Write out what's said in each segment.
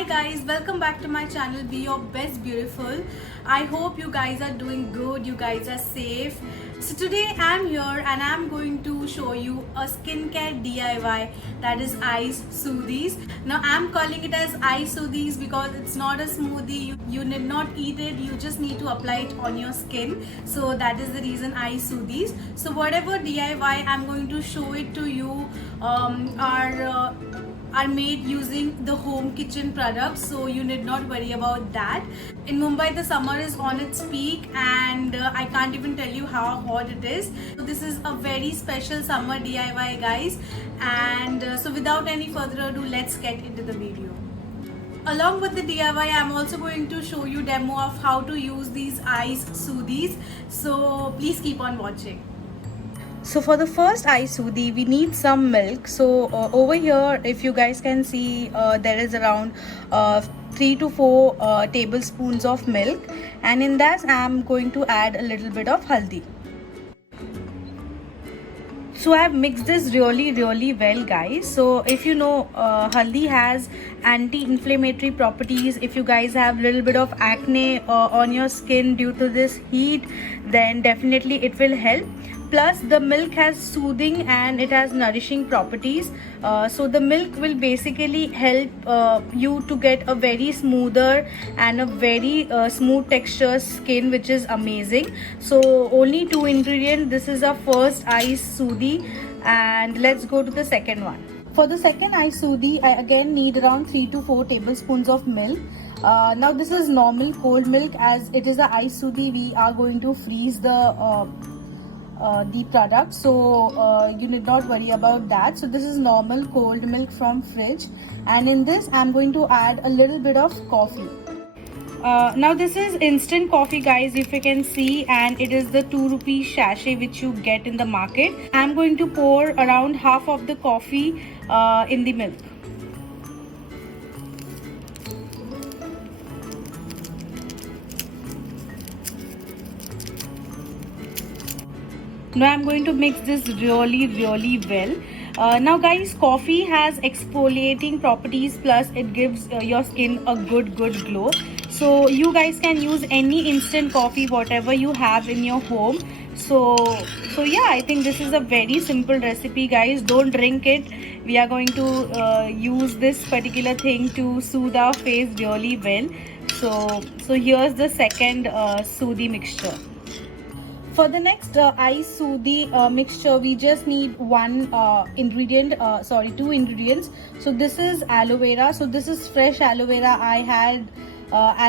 Hi guys, welcome back to my channel Be Your Best Beautiful. I hope you guys are doing good, you guys are safe. So today I'm here and I'm going to show you a skincare DIY, that is Ice Soothies. Now I'm calling it as Ice Soothies because it's not a smoothie. You need not eat it, you just need to apply it on your skin. So that is the reason Ice Soothies. So whatever DIY I'm going to show it to you are made using the home kitchen products, so you need not worry about that. In Mumbai the summer is on its peak and I can't even tell you how hot it is. So this is a very special summer DIY guys, and so without any further ado, let's get into the video. Along with the DIY, I'm also going to show you demo of how to use these Ice Soothies, so please keep on watching. So for the first Ice Soothie, we need some milk. So over here, if you guys can see, there is around 3 to 4 tablespoons of milk, and in that I'm going to add a little bit of haldi. So I've mixed this really well guys. So if you know, haldi has anti-inflammatory properties. If you guys have a little bit of acne on your skin due to this heat, then definitely it will help. Plus the milk has soothing and it has nourishing properties. So the milk will basically help you to get a very smoother and a very smooth texture skin, which is amazing. So only 2 ingredients. This is our first Ice Soothie, and let's go to the second one. For the second Ice Soothie, I again need around 3 to 4 tablespoons of milk. Now this is normal cold milk. As it is a Ice Soothie, we are going to freeze the product, so you need not worry about that. So this is normal cold milk from fridge, and in this I'm going to add a little bit of coffee. Now this is instant coffee guys, if you can see, and it is the 2 rupee sachet which you get in the market. I'm going to pour around half of the coffee in the milk. Now I'm going to mix this really well. Now guys, coffee has exfoliating properties, plus it gives your skin a good glow. So you guys can use any instant coffee whatever you have in your home. So yeah, I think this is a very simple recipe guys. Don't drink it. We are going to use this particular thing to soothe our face really well. So here's the second Soothie mixture. For the next Ice Soothie mixture, we just need two ingredients. So this is aloe vera. So this is fresh aloe vera. I had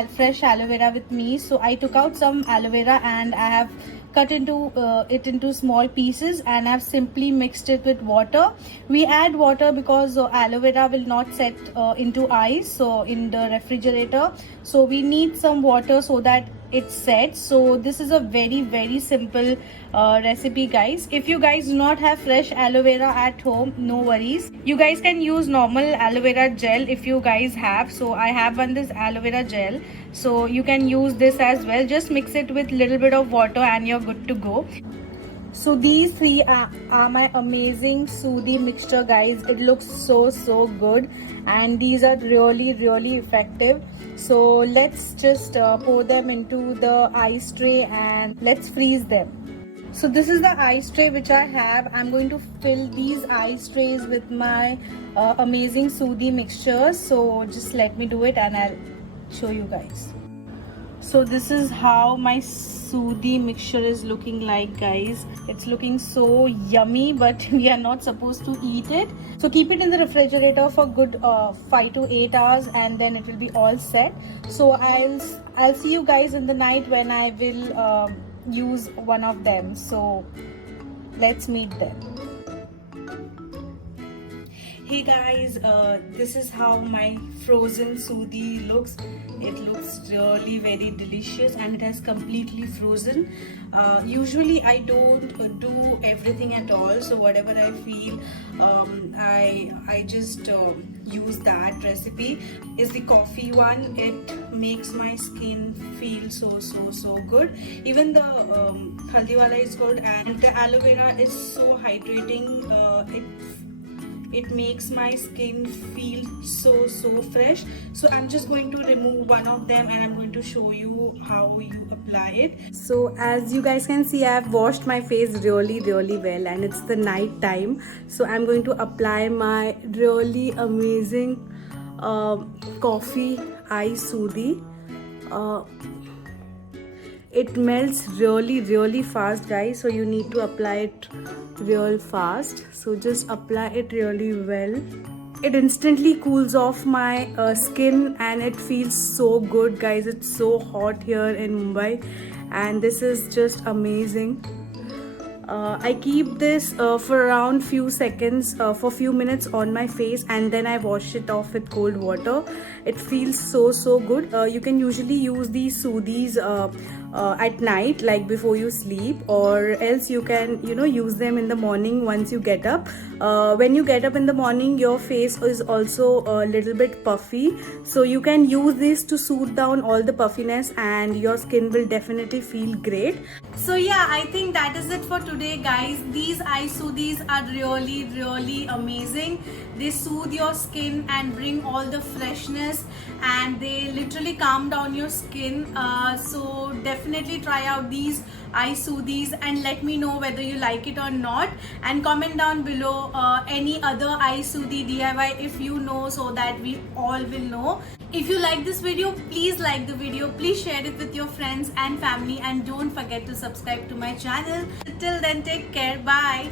fresh aloe vera with me. So I took out some aloe vera and I have cut it into small pieces, and I've simply mixed it with water. We add water because aloe vera will not set into ice, so in the refrigerator. So we need some water so that it sets. So this is a very simple recipe guys. If you guys do not have fresh aloe vera at home, no worries, you guys can use normal aloe vera gel if you guys have. So I have this aloe vera gel, so you can use this as well. Just mix it with little bit of water and you're good to go. So these three are my amazing Soothie mixture guys. It looks so good, and these are really effective. So let's just pour them into the ice tray and let's freeze them. So this is the ice tray which I have. I'm going to fill these ice trays with my amazing Soothie mixture. So just let me do it and I'll show you guys. So this is how my Soothie mixture is looking like guys. It's looking so yummy, but we are not supposed to eat it. So keep it in the refrigerator for good 5 to 8 hours, and then it will be all set. So I'll see you guys in the night when I will use one of them. So let's meet them. Hey guys, this is how my frozen Soothie looks. It looks really very delicious and it has completely frozen. Usually I don't do everything at all, so whatever I feel, I just use that recipe. Is the coffee one. It makes my skin feel so good. Even the haldi wala is good, and the aloe vera is so hydrating. It makes my skin feel so fresh. So I'm just going to remove one of them and I'm going to show you how you apply it. So as you guys can see, I've washed my face really well, and it's the night time. So I'm going to apply my really amazing coffee eye soothie. It melts really fast, guys, so you need to apply it real fast. So just apply it really well. It instantly cools off my skin and it feels so good, guys. It's so hot here in Mumbai and this is just amazing. I keep this for around few seconds, for few minutes on my face, and then I wash it off with cold water. It feels so good. You can usually use these soothies at night, like before you sleep, or else you can use them in the morning once you get up. When you get up in the morning, your face is also a little bit puffy, so you can use this to soothe down all the puffiness and your skin will definitely feel great. So yeah, I think that is it for today, guys. These eye soothies are really amazing. They soothe your skin and bring all the freshness, and they literally calm down your skin. So definitely try out these eye soothies and let me know whether you like it or not, and comment down below any other eye soothie DIY if you know, so that we all will know. If you like this video, please like the video, please share it with your friends and family, and don't forget to subscribe to my channel. Till then, take care, bye.